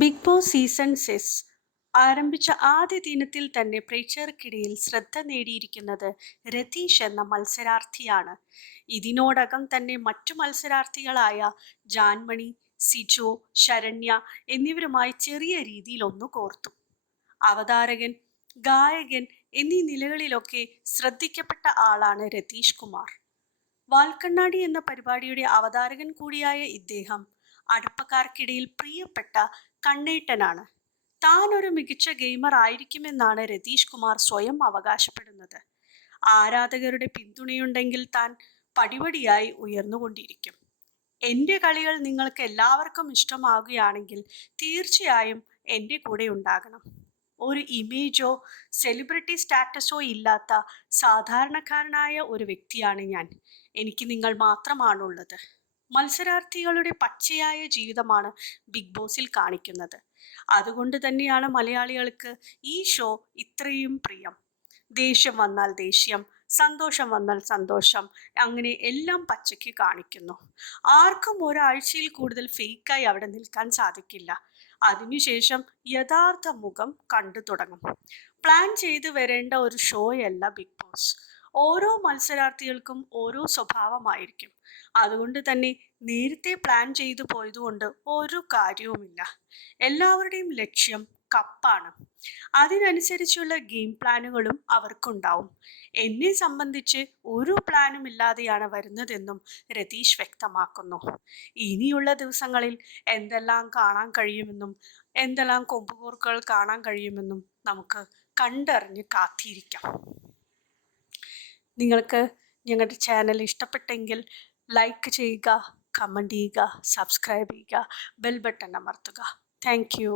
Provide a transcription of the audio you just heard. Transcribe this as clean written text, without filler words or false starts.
Big boss season 6 ആരംഭിച്ച ആദ്യ ദിനത്തിൽ തന്നെ പ്രേക്ഷകർക്കിടയിൽ ശ്രദ്ധ നേടിയിരിക്കുന്നത് രതീഷ് എന്ന മത്സരാർത്ഥിയാണ്. ഇതിനോടകം തന്നെ മറ്റു മത്സരാർത്ഥികളായ ജാൻമണി, സിജോ, ശരണ്യ എന്നിവരുമായി ചെറിയ രീതിയിൽ ഒന്ന് കോർത്തു. അവതാരകൻ, ഗായകൻ എന്നീ നിലകളിലൊക്കെ ശ്രദ്ധിക്കപ്പെട്ട ആളാണ് രതീഷ് കുമാർ. വാൽക്കണ്ണാടി എന്ന പരിപാടിയുടെ അവതാരകൻ കൂടിയായ ഇദ്ദേഹം അടുപ്പക്കാർക്കിടയിൽ പ്രിയപ്പെട്ട കണ്ണേട്ടനാണ്. താൻ ഒരു മികച്ച ഗെയിമർ ആയിരിക്കുമെന്നാണ് രതീഷ് കുമാർ സ്വയം അവകാശപ്പെടുന്നത്. ആരാധകരുടെ പിന്തുണയുണ്ടെങ്കിൽ താൻ പടിപടിയായി ഉയർന്നുകൊണ്ടിരിക്കും. എൻ്റെ കളികൾ നിങ്ങൾക്ക് എല്ലാവർക്കും ഇഷ്ടമാകുകയാണെങ്കിൽ തീർച്ചയായും എൻ്റെ കൂടെ ഉണ്ടാകണം. ഒരു ഇമേജോ സെലിബ്രിറ്റി സ്റ്റാറ്റസോ ഇല്ലാത്ത സാധാരണക്കാരനായ ഒരു വ്യക്തിയാണ് ഞാൻ. എനിക്ക് നിങ്ങൾ മാത്രമാണുള്ളത്. മത്സരാർത്ഥികളുടെ പച്ചയായ ജീവിതമാണ് ബിഗ് ബോസിൽ കാണിക്കുന്നത്. അതുകൊണ്ട് തന്നെയാണ് മലയാളികൾക്ക് ഈ ഷോ ഇത്രയും പ്രിയം. ദേഷ്യം വന്നാൽ ദേഷ്യം, സന്തോഷം വന്നാൽ സന്തോഷം, അങ്ങനെ എല്ലാം പച്ചയ്ക്ക് കാണിക്കുന്നു. ആർക്കും ഒരാഴ്ചയിൽ കൂടുതൽ ഫേക്കായി അവിടെ നിൽക്കാൻ സാധിക്കില്ല. അതിനുശേഷം യഥാർത്ഥ മുഖം കണ്ടു തുടങ്ങും. പ്ലാൻ ചെയ്തു വരേണ്ട ഒരു ഷോയല്ല ബിഗ് ബോസ്. ഓരോ മത്സരാർത്ഥികൾക്കും ഓരോ സ്വഭാവമായിരിക്കും. അതുകൊണ്ട് തന്നെ നേരത്തെ പ്ലാൻ ചെയ്തു പോയതുകൊണ്ട് ഒരു കാര്യവുമില്ല. എല്ലാവരുടെയും ലക്ഷ്യം കപ്പാണ്. അതിനനുസരിച്ചുള്ള ഗെയിം പ്ലാനുകളും അവർക്കുണ്ടാവും. എന്നെ സംബന്ധിച്ച് ഒരു പ്ലാനും ഇല്ലാതെയാണ് വരുന്നതെന്നും രതീഷ് വ്യക്തമാക്കുന്നു. ഇനിയുള്ള ദിവസങ്ങളിൽ എന്തെല്ലാം കാണാൻ കഴിയുമെന്നും എന്തെല്ലാം കൊമ്പുകോർക്കുകൾ കാണാൻ കഴിയുമെന്നും നമുക്ക് കണ്ടറിഞ്ഞ് കാത്തിരിക്കാം. നിങ്ങൾക്ക് ഞങ്ങളുടെ ചാനൽ ഇഷ്ടപ്പെട്ടെങ്കിൽ ലൈക്ക് ചെയ്യുക, കമൻറ്റ് ചെയ്യുക, സബ്സ്ക്രൈബ് ചെയ്യുക, ബെൽ ബട്ടൺ അമർത്തുക. Thank you.